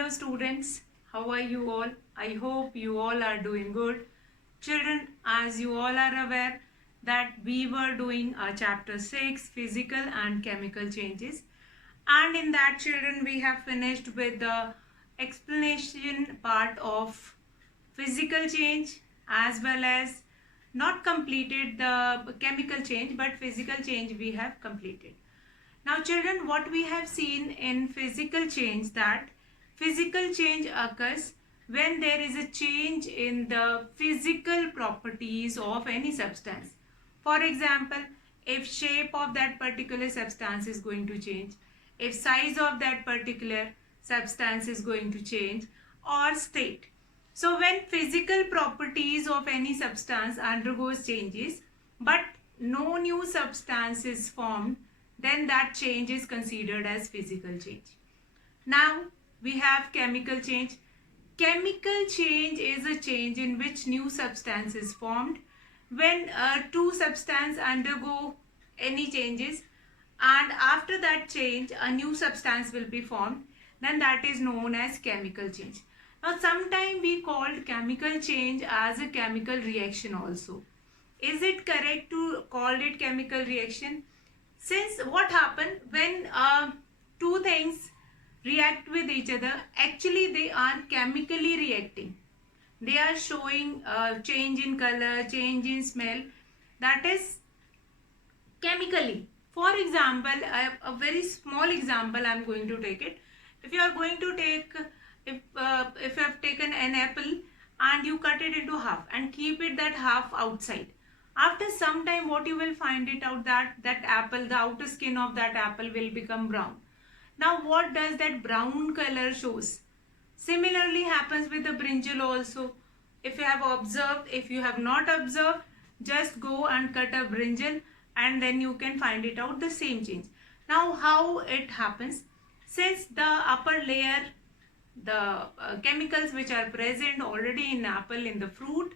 Hello students, how are you all? I hope you all are doing good. Children, as you all are aware that we were doing chapter 6 physical and chemical changes, and in that children we have finished with the explanation part of physical change as well as not completed the chemical change, but physical change we have completed. Now children, what we have seen in physical change, that physical change occurs when there is a change in the physical properties of any substance. For example, if shape of that particular substance is going to change, if size of that particular substance is going to change, or state. So when physical properties of any substance undergoes changes but no new substance is formed, then that change is considered as physical change. Now we have chemical change. Chemical change is a change in which new substance is formed when two substances undergo any changes, and after that change a new substance will be formed, then that is known as chemical change. Now sometimes we called chemical change as a chemical reaction also. Is it correct to call it chemical reaction? Since what happened when two things react with each other, actually they are chemically reacting. They are showing change in color, change in smell, that is chemically. For example, a very small example I am going to take it. If you are going to take, if you have taken an apple and you cut it into half and keep it that half outside, after some time what you will find it out that apple, the outer skin of that apple will become brown. Now what does that brown color shows? Similarly happens with the brinjal also. If you have observed, if you have not observed, just go and cut a brinjal and then you can find it out the same change. Now how it happens? Since the upper layer, the chemicals which are present already in apple, in the fruit,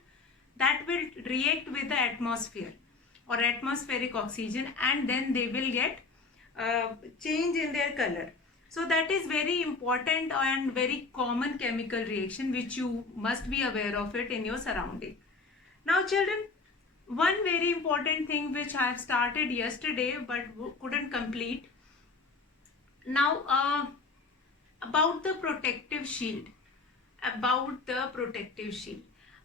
that will react with the atmosphere or atmospheric oxygen, and then they will get change in their color. So that is very important and very common chemical reaction which you must be aware of it in your surrounding. Now children, one very important thing which I have started yesterday but couldn't complete. Now about the protective shield.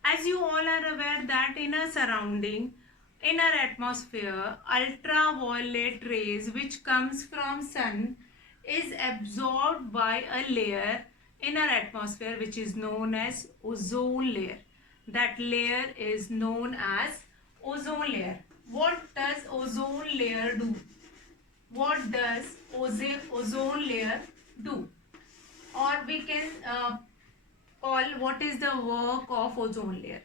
As you all are aware that in our surrounding, in our atmosphere, ultraviolet rays which comes from sun is absorbed by a layer in our atmosphere which is known as ozone layer. That layer is known as ozone layer. What does ozone layer do? What does ozone layer do? Or we can call what is the work of ozone layer.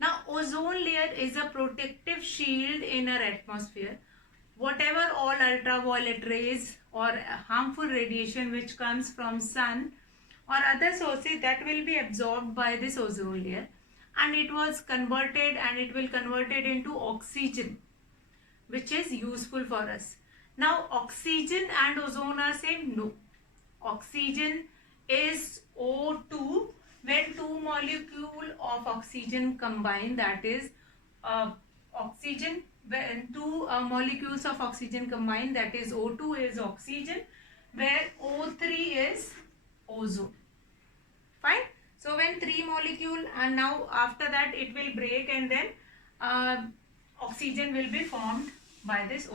Now ozone layer is a protective shield in our atmosphere. Whatever all ultraviolet rays or harmful radiation which comes from sun or other sources, that will be absorbed by this ozone layer, and it was converted and it will convert it into oxygen, which is useful for us. Now oxygen and ozone are same? No. Oxygen is O2. When two molecules of oxygen combine, that is oxygen, when two molecules of oxygen combine, that is O2 is oxygen, where O3 is ozone. Fine. So when three molecule, and now after that it will break and then oxygen will be formed by this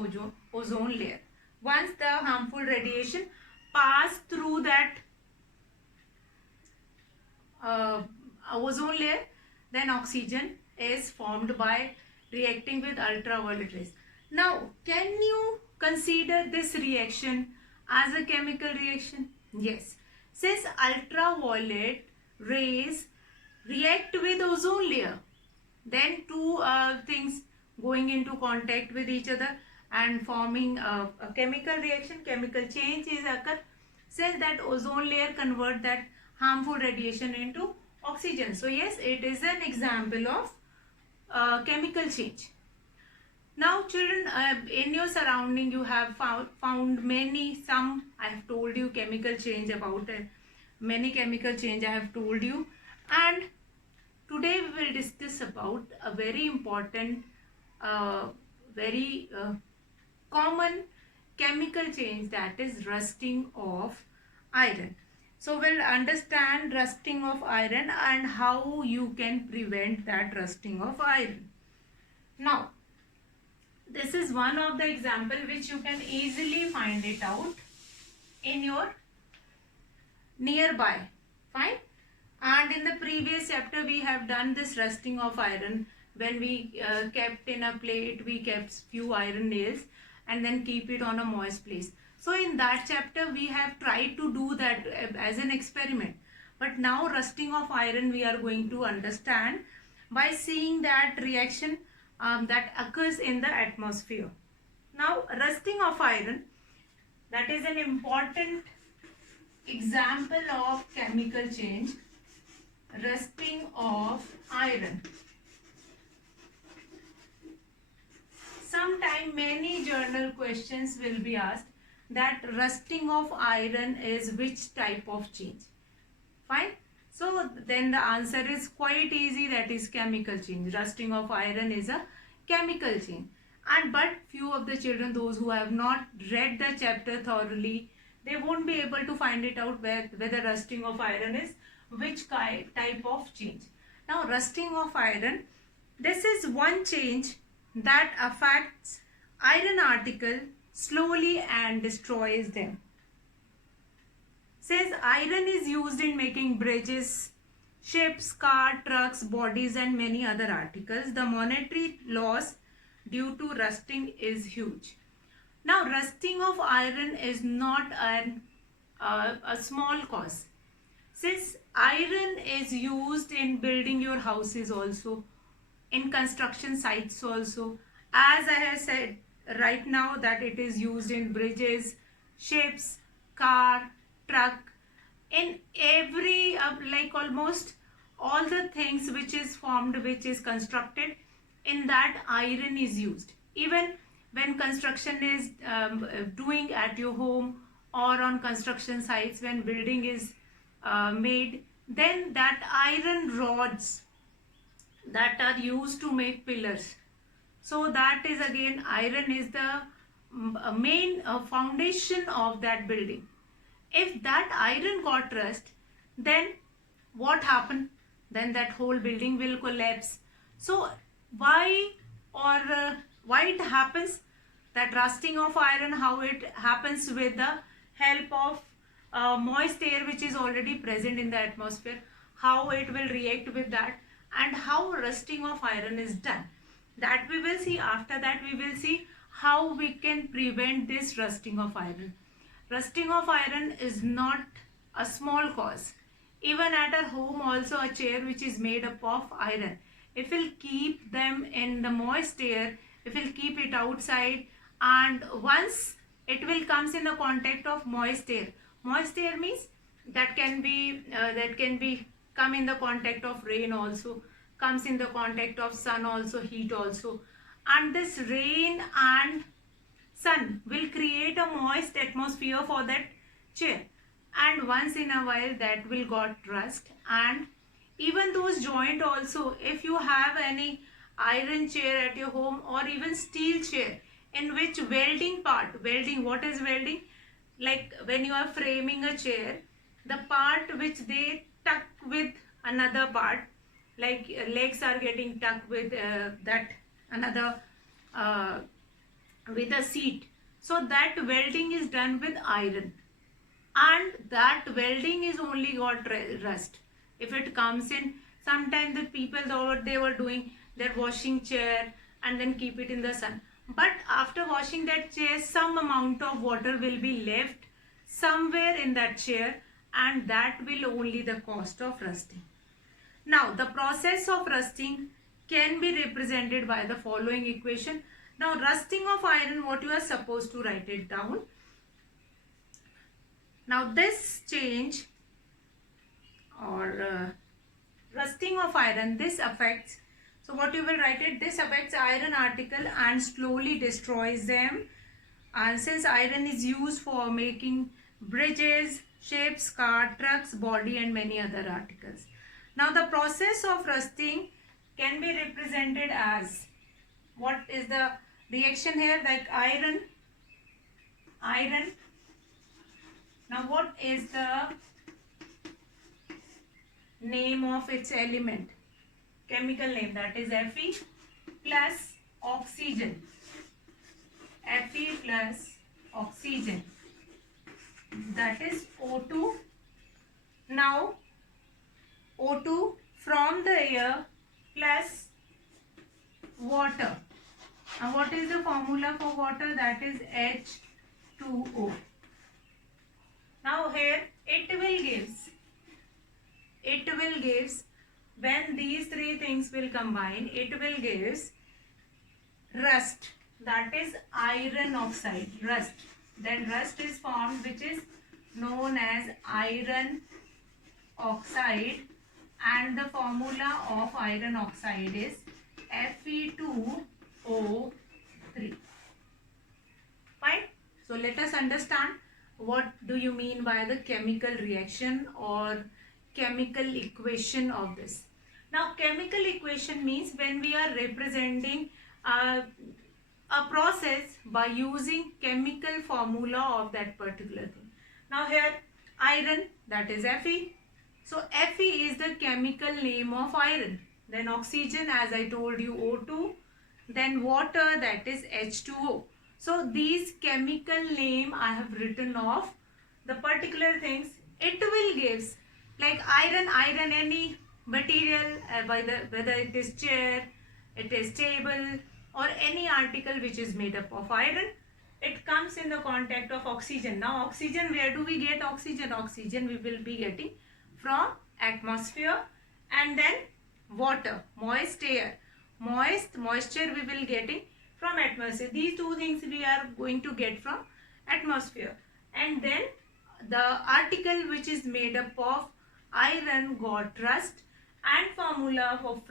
ozone layer. Once the harmful radiation pass through that ozone layer, then oxygen is formed by reacting with ultraviolet rays. Now can you consider this reaction as a chemical reaction? Yes. Since ultraviolet rays react with ozone layer, then two things going into contact with each other and forming a chemical reaction, chemical change is occur. Since that ozone layer convert that harmful radiation into oxygen. So yes, it is an example of chemical change. Now children, in your surrounding you have found many, some I have told you chemical change about it. many chemical change I have told you. And today we will discuss about a very important, very common chemical change, that is rusting of iron. So we'll understand rusting of iron and how you can prevent that rusting of iron. Now, this is one of the example which you can easily find it out in your nearby. Fine. And in the previous chapter we have done this rusting of iron. When we kept in a plate, we kept few iron nails and then keep it on a moist place. So in that chapter we have tried to do that as an experiment. But now rusting of iron we are going to understand by seeing that reaction that occurs in the atmosphere. Now rusting of iron, that is an important example of chemical change. Rusting of iron. Sometime many journal questions will be asked that rusting of iron is which type of change. Fine. So then the answer is quite easy, that is chemical change. Rusting of iron is a chemical change. And but few of the children, those who have not read the chapter thoroughly, they won't be able to find it out whether rusting of iron is which type of change. Now rusting of iron, this is one change that affects iron particle slowly and destroys them. Says iron is used in making bridges, ships, car, trucks, bodies and many other articles. The monetary loss due to rusting is huge. Now rusting of iron is not a small cause. Since iron is used in building your houses also, in construction sites also, as I have said right now that it is used in bridges, ships, car, truck, in every like almost all the things which is formed, which is constructed, in that iron is used. Even when construction is doing at your home or on construction sites, when building is made, then that iron rods that are used to make pillars. So that is again, iron is the main foundation of that building. If that iron got rust, then what happened? Then that whole building will collapse. So why it happens, that rusting of iron, how it happens with the help of moist air which is already present in the atmosphere, how it will react with that, and how rusting of iron is done, that we will see. After that we will see how we can prevent this rusting of iron. Rusting of iron is not a small cause. Even at our home also, a chair which is made up of iron, if we'll keep them in the moist air, if we'll keep it outside, and once it will comes in the contact of moist air means that can be come in the contact of rain also, comes in the contact of sun also, heat also, and this rain and sun will create a moist atmosphere for that chair, and once in a while that will got rust. And even those joint also, if you have any iron chair at your home or even steel chair in which welding, what is welding? Like when you are framing a chair, the part which they tuck with another part, like legs are getting tucked with that another with a seat. So that welding is done with iron, and that welding is only got rust if it comes in. Sometimes the people, what they were doing, they're washing chair and then keep it in the sun, but after washing that chair, some amount of water will be left somewhere in that chair, and that will only the cost of rusting. Now the process of rusting can be represented by the following equation. Now rusting of iron, what you are supposed to write it down. Now this change or rusting of iron, this affects, so what you will write it, this affects iron particle and slowly destroys them. And since iron is used for making bridges, shapes, car, trucks, body and many other articles. Now the process of rusting can be represented as, what is the reaction here? Like iron. Now what is the name of its element? Chemical name, that is Fe plus oxygen. Fe plus oxygen, that is O2. Now O2 from the air plus water. Now what is the formula for water? That is H2O. Now here it will gives when these three things will combine, it will gives rust, that is iron oxide, rust. Then rust is formed, which is known as iron oxide, and the formula of iron oxide is Fe2O3. Fine. So let us understand what do you mean by the chemical reaction or chemical equation of this. Now chemical equation means when we are representing a process by using chemical formula of that particular thing. Now here iron, that is Fe. So Fe is the chemical name of iron. Then oxygen, as I told you, O2. Then water, that is H2O. So these chemical name I have written of the particular things. It will gives like iron, any material, whether it is chair, it is table, or any article which is made up of iron, it comes in the contact of oxygen. Now oxygen, where do we get oxygen? Oxygen we will be getting from atmosphere, and then water, moist air, moisture we will getting from atmosphere. These two things we are going to get from atmosphere, and then the article which is made up of iron got rust, and formula for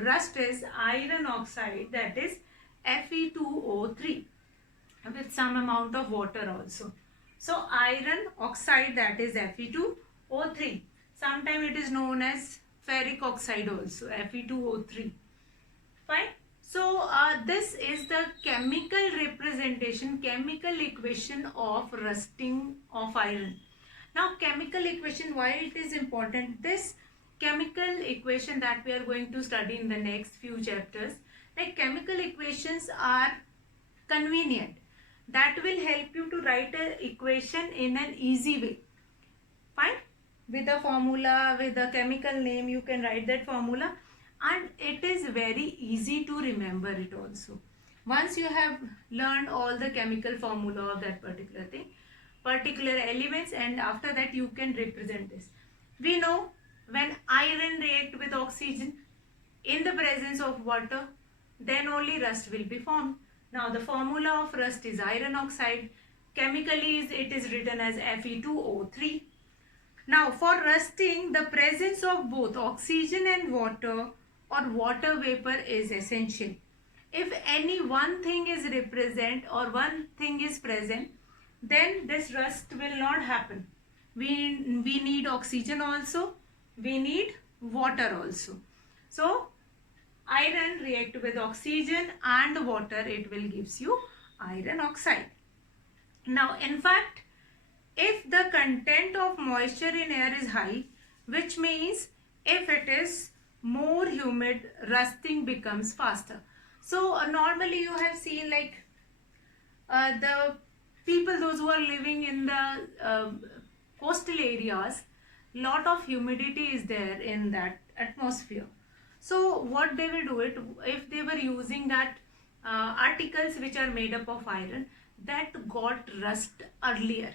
rust is iron oxide, that is Fe2O3, with some amount of water also. So iron oxide, that is Fe2O3. Sometimes it is known as ferric oxide also, Fe2O3. Fine. So this is the chemical representation, chemical equation of rusting of iron. Now chemical equation, why it is important? This chemical equation that we are going to study in the next few chapters, like chemical equations are convenient. That will help you to write an equation in an easy way. Fine. With a formula, with a chemical name, you can write that formula, and it is very easy to remember it also. Once you have learned all the chemical formula of that particular thing, particular elements, and after that you can represent this. We know when iron react with oxygen in the presence of water, then only rust will be formed. Now the formula of rust is iron oxide. Chemically it is written as Fe2O3. Now for rusting, the presence of both oxygen and water or water vapor is essential. If any one thing is represent or one thing is present, then this rust will not happen. We need oxygen also, we need water also. So iron react with oxygen and water, it will gives you iron oxide. Now in fact, if the content of moisture in air is high, which means if it is more humid, rusting becomes faster. So normally you have seen like the people, those who are living in the coastal areas, lot of humidity is there in that atmosphere. So what they will do it, if they were using that articles which are made up of iron, that got rust earlier.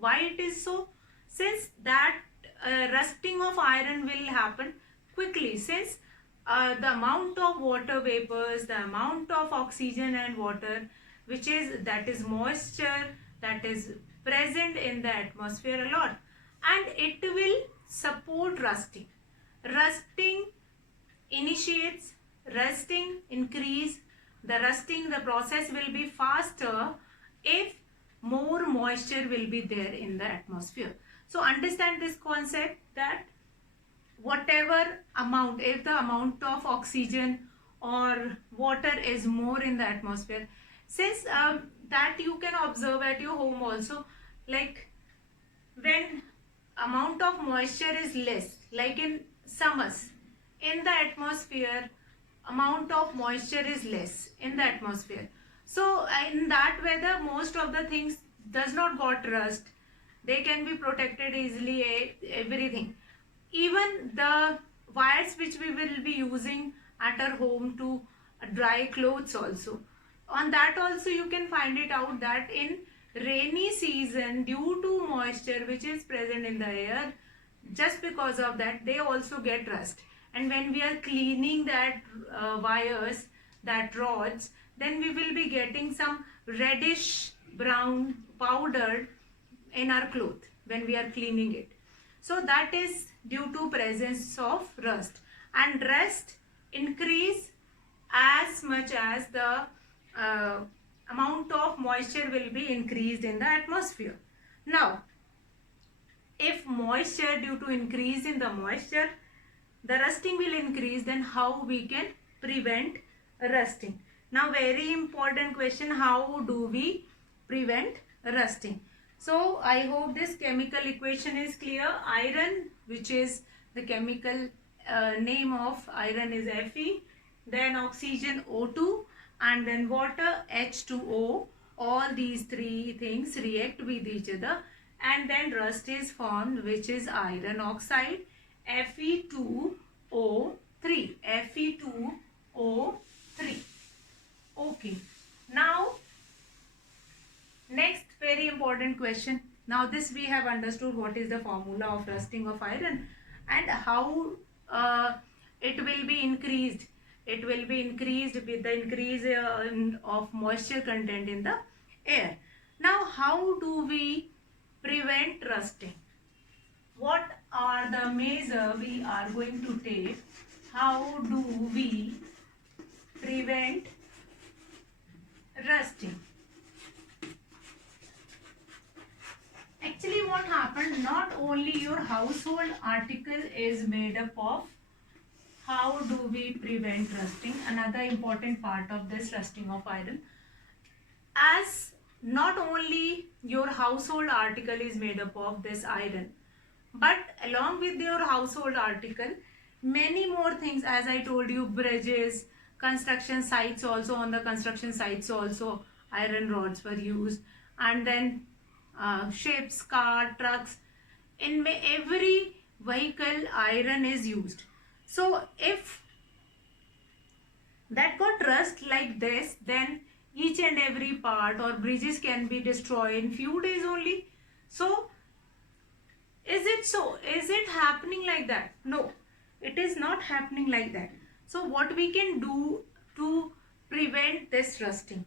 Why it is so? Since that rusting of iron will happen quickly, since the amount of water vapors, the amount of oxygen and water that is moisture, that is present in the atmosphere a lot, and it will support rusting. Rusting initiates, rusting increase, the process will be faster if more moisture will be there in the atmosphere. So understand this concept that whatever amount, if the amount of oxygen or water is more in the atmosphere, since that you can observe at your home also, like when amount of moisture is less, like in summers, in the atmosphere amount of moisture is less in the atmosphere. So in that weather most of the things does not got rust, they can be protected easily, everything, even the wires which we will be using at our home to dry clothes also, on that also you can find it out that in rainy season, due to moisture which is present in the air, just because of that they also get rust. And when we are cleaning that wires, that rods, then we will be getting some reddish brown powder in our cloth when we are cleaning it. So that is due to presence of rust, and rust increase as much as the uh, amount of moisture will be increased in the atmosphere. Now if moisture, due to increase in the moisture, the rusting will increase, then how we can prevent rusting? Now very important question, how do we prevent rusting? So I hope this chemical equation is clear. Iron, which is the chemical name of iron, is Fe, then oxygen O2, and then water H2O. All these three things react with each other, and then rust is formed, which is iron oxide Fe2O3. Fe2O3. Okay. Now next very important question. Now this we have understood what is the formula of rusting of iron and how it will be increased. It will be increased with the increase of moisture content in the air. Now how do we prevent rusting? What are the measures we are going to take? How do we prevent rusting? Actually what happened, not only your household article is made up of, how do we prevent rusting? Another important part of this rusting of iron, as not only your household article is made up of this iron, but along with your household article, many more things, as I told you, bridges, construction sites also, on the construction sites also iron rods were used, and then ships, car, trucks, in every vehicle iron is used. So if that got rust like this, then each and every part or bridges can be destroyed in few days only. So is it so? Is it happening like that? No, it is not happening like that. So what we can do to prevent this rusting?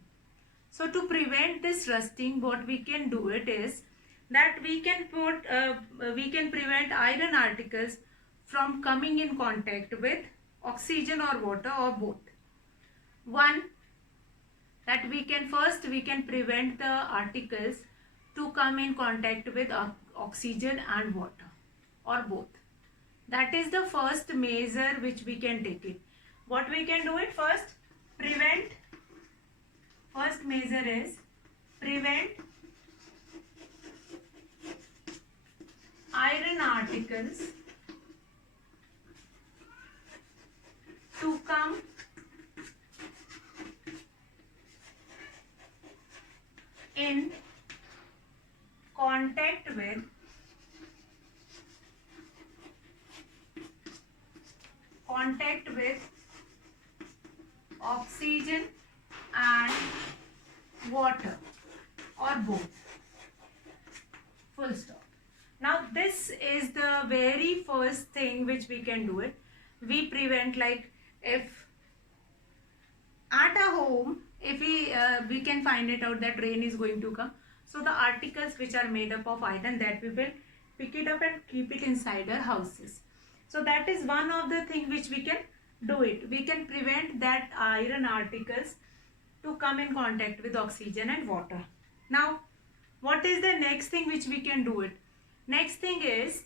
So to prevent this rusting, what we can do it is that we can prevent iron articles from coming in contact with oxygen or water or both. One, that we can prevent the articles to come in contact with oxygen and water or both. That is the first measure which we can take it. What we can do it first? First measure is prevent iron articles to come in contact with oxygen and water or both. Full stop. Now this is the very first thing which we can do it. We prevent, like if at a home, if we can find it out that rain is going to come, so the articles which are made up of iron, that we will pick it up and keep it inside our houses. So that is one of the thing which we can do it. We can prevent that iron articles to come in contact with oxygen and water. Now what is the next thing which we can do it? Next thing is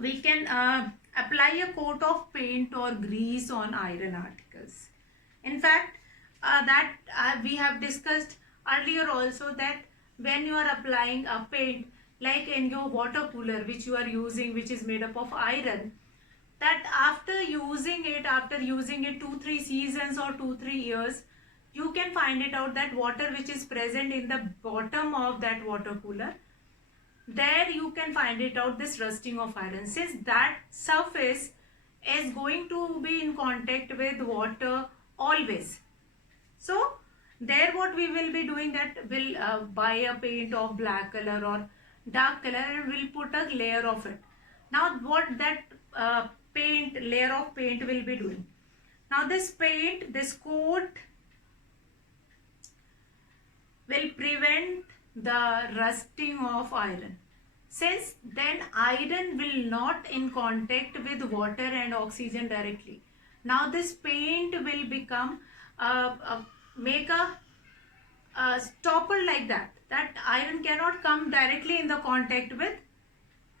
we can apply a coat of paint or grease on iron articles. In fact, that we have discussed earlier also, that when you are applying a paint, like in your water cooler which you are using, which is made up of iron, that after using it 2-3 seasons or 2-3 years, you can find it out that water which is present in the bottom of that water cooler, there you can find it out, this rusting of iron, since that surface is going to be in contact with water always. So there what we will be doing, that we'll buy a paint of black color or dark color and we'll put a layer of it. Now what that layer of paint will be doing, now this paint, this coat will prevent the rusting of iron, since then iron will not in contact with water and oxygen directly. Now this paint will become make a stopper like that, that iron cannot come directly in the contact with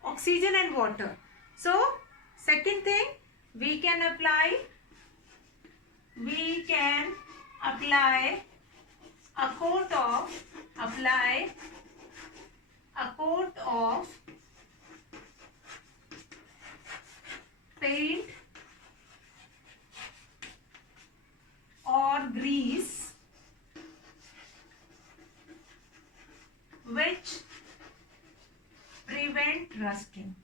oxygen and water. So second thing, we can apply a coat of paint or grease which prevent rusting,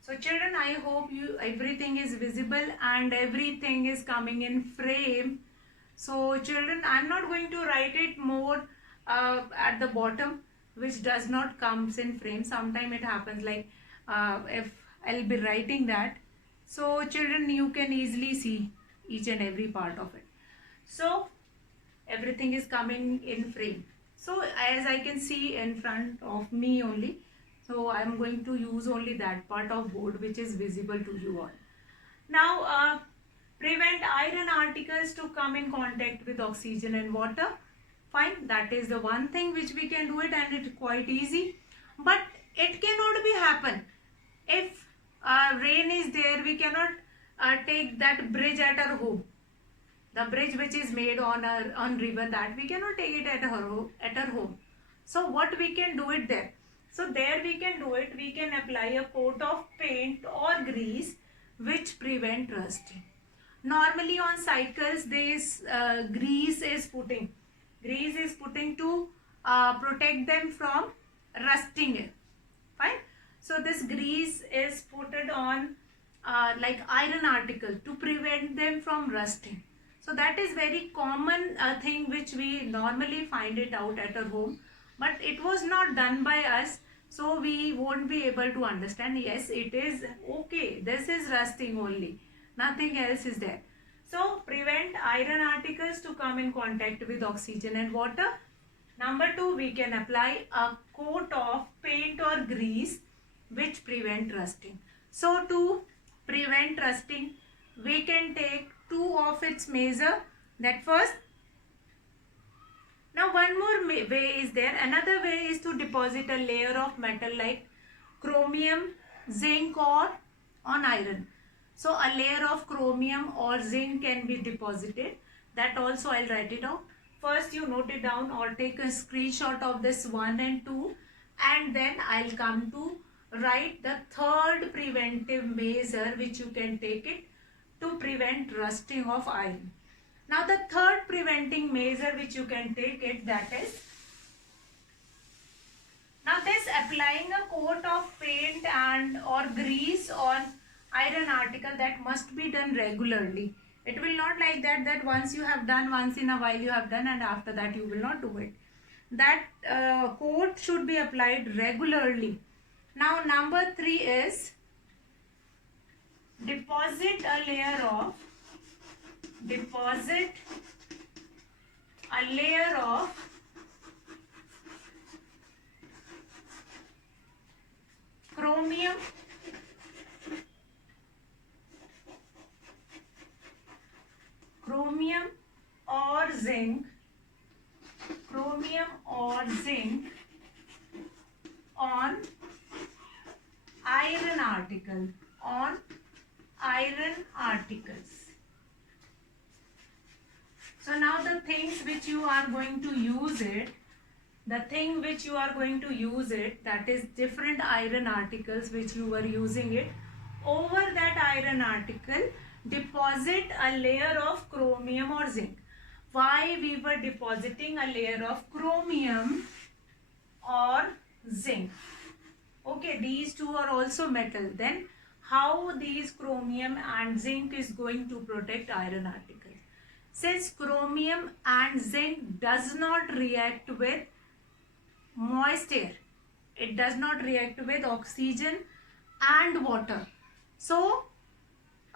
So children, I hope everything is visible and everything is coming in frame. So children, I'm not going to write it more at the bottom, which does not comes in frame. Sometime it happens like if I'll be writing that. So children, you can easily see each and every part of it. So everything is coming in frame. So as I can see in front of me only, so I am going to use only that part of board which is visible to you all. Now prevent iron articles to come in contact with oxygen and water. Fine, that is the one thing which we can do it, and it's quite easy. But it cannot be happen if rain is there. We cannot take that bridge at our home. The bridge which is made on river, that we cannot take it at our home. So what we can do it there? So there we can do it. We can apply a coat of paint or grease which prevent rusting. Normally on cycles, this grease is putting to protect them from rusting. Fine. So this grease is put on like iron article to prevent them from rusting. So that is very common thing which we normally find it out at our home, but it was not done by us, so we won't be able to understand. Yes, it is okay, this is rusting only, nothing else is there. So prevent iron articles to come in contact with oxygen and water. Number 2, we can apply a coat of paint or grease which prevent rusting. So to prevent rusting, we can take 2 of its measure. That first. Now one more way is there. Another way is to deposit a layer of metal like chromium, zinc or on iron. So a layer of chromium or zinc can be deposited. That also I'll write it down. First you note it down or take a screenshot of this 1 and 2, and then I'll come to write the third preventive measure which you can take it to prevent rusting of iron. Now the third preventing measure which you can take it, that is, now this applying a coat of paint and or grease on iron article, that must be done regularly. It will not like that once you have done, once in a while you have done and after that you will not do it. That coat should be applied regularly. Now number 3 is deposit a layer of chromium chromium or zinc on iron articles. So now the things which you are going to use it, that is different iron articles which you were using it. Over that iron article, deposit a layer of chromium or zinc. Why we were depositing a layer of chromium or zinc? Okay, these two are also metal. Then how these chromium and zinc is going to protect iron articles? Since chromium and zinc does not react with moist air, it does not react with oxygen and water. So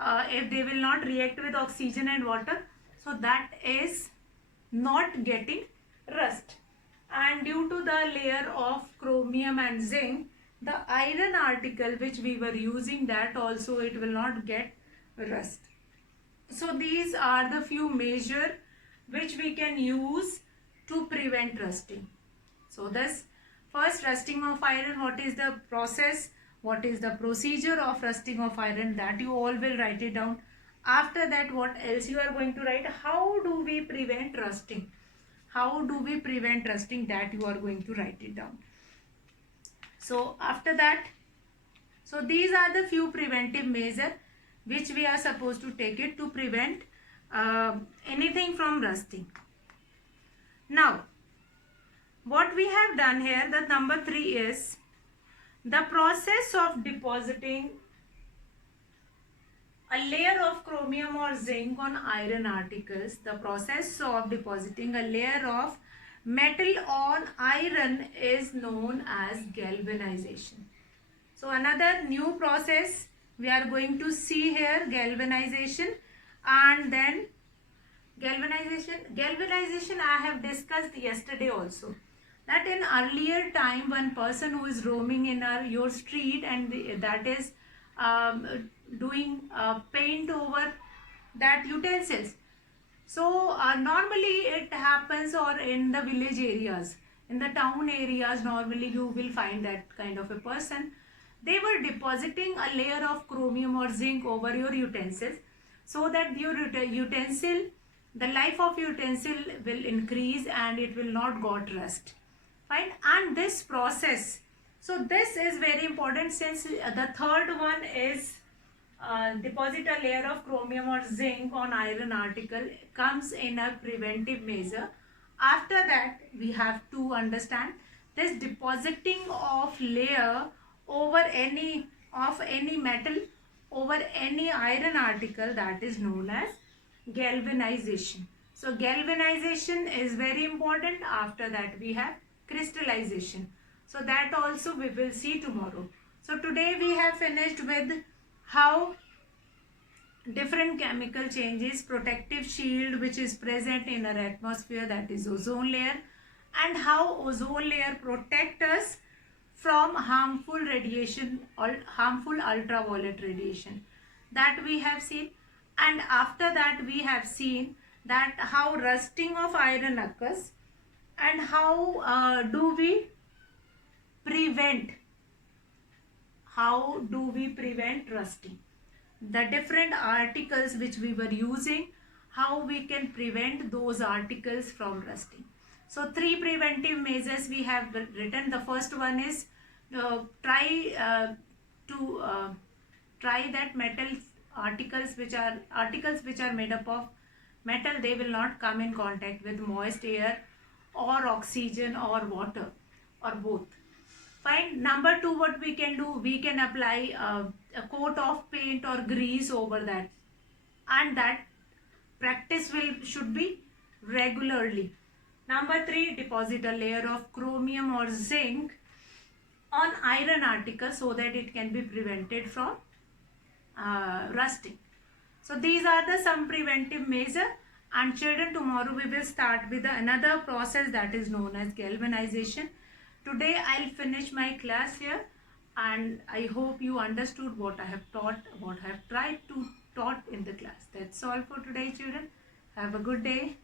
if they will not react with oxygen and water, so that is not getting rust. And due to the layer of chromium and zinc, the iron article which we were using, that also it will not get rust. So these are the few measures which we can use to prevent rusting. So this first, rusting of iron, what is the process, what is the procedure of rusting of iron, that you all will write it down. After that, what else you are going to write? How do we prevent rusting? That you are going to write it down. So after that, so these are the few preventive measures which we are supposed to take it to prevent anything from rusting. Now, what we have done here, the number 3 is the process of depositing a layer of chromium or zinc on iron articles. The process of depositing a layer of metal on iron is known as galvanization. So another new process we are going to see here, galvanization. And then galvanization I have discussed yesterday also, that in earlier time one person who is roaming in your street and that is doing paint over that utensils. So normally it happens, or in the village areas, in the town areas, normally you will find that kind of a person. They were depositing a layer of chromium or zinc over your utensils, so that your utensil, the life of utensil will increase and it will not got rust. Fine. And this process, so this is very important, since the third one is deposit a layer of chromium or zinc on iron article, comes in a preventive measure. After that, we have to understand this depositing of layer over any metal over any iron article, that is known as galvanization. So galvanization is very important. After that we have crystallization. So that also we will see tomorrow. So today we have finished with how different chemical changes, protective shield which is present in our atmosphere, that is ozone layer, and how ozone layer protect us from harmful radiation or harmful ultraviolet radiation, that we have seen. And after that we have seen that how rusting of iron occurs and how do we prevent rusting, the different articles which we were using, how we can prevent those articles from rusting. So 3 preventive measures we have written. The first one is try that metal articles which are made up of metal, they will not come in contact with moist air or oxygen or water or both. Fine. Number 2, what we can do, we can apply a coat of paint or grease over that, and that practice should be regularly. Number 3, deposit a layer of chromium or zinc on iron article so that it can be prevented from rusting. So these are the some preventive measure. And children, tomorrow we will start with another process that is known as galvanization. Today I'll finish my class here, and I hope you understood what I have taught, what I have tried to taught in the class. That's all for today, children. Have a good day.